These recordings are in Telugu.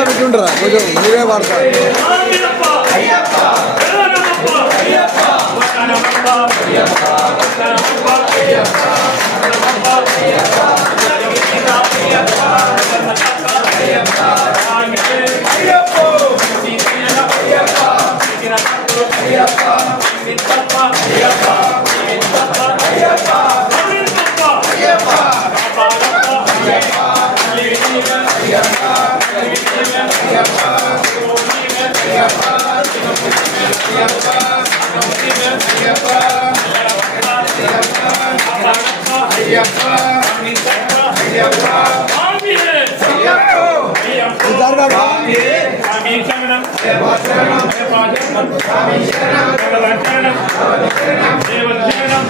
పెట్టుంటారా కొంచెం మీరే వాడతారు சாமி சரணம் சாமி சரணம் தேவன் சரணம்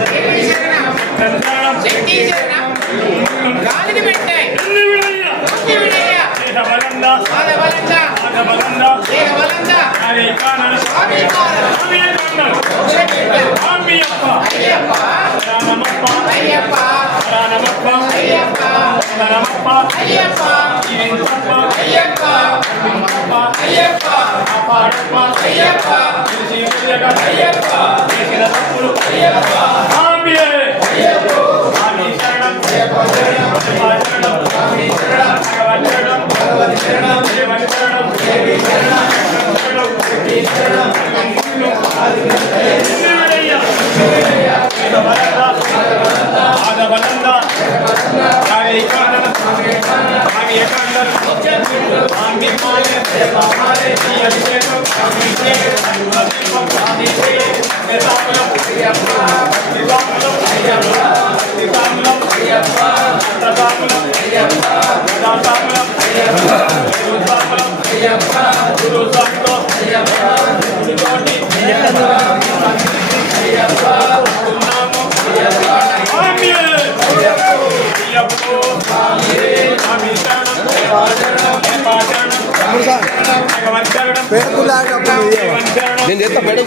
ஐயப்பா ஐயப்பா కారణ అయ్యప్ప అయ్యప్ప అయ్యప్ప అయ్యప్ప అయ్యప్ప అయ్యప్ప అయ్యప్ప. పేరుకు నేను చేస్తా బయట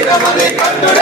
కంటుడే కంటుడే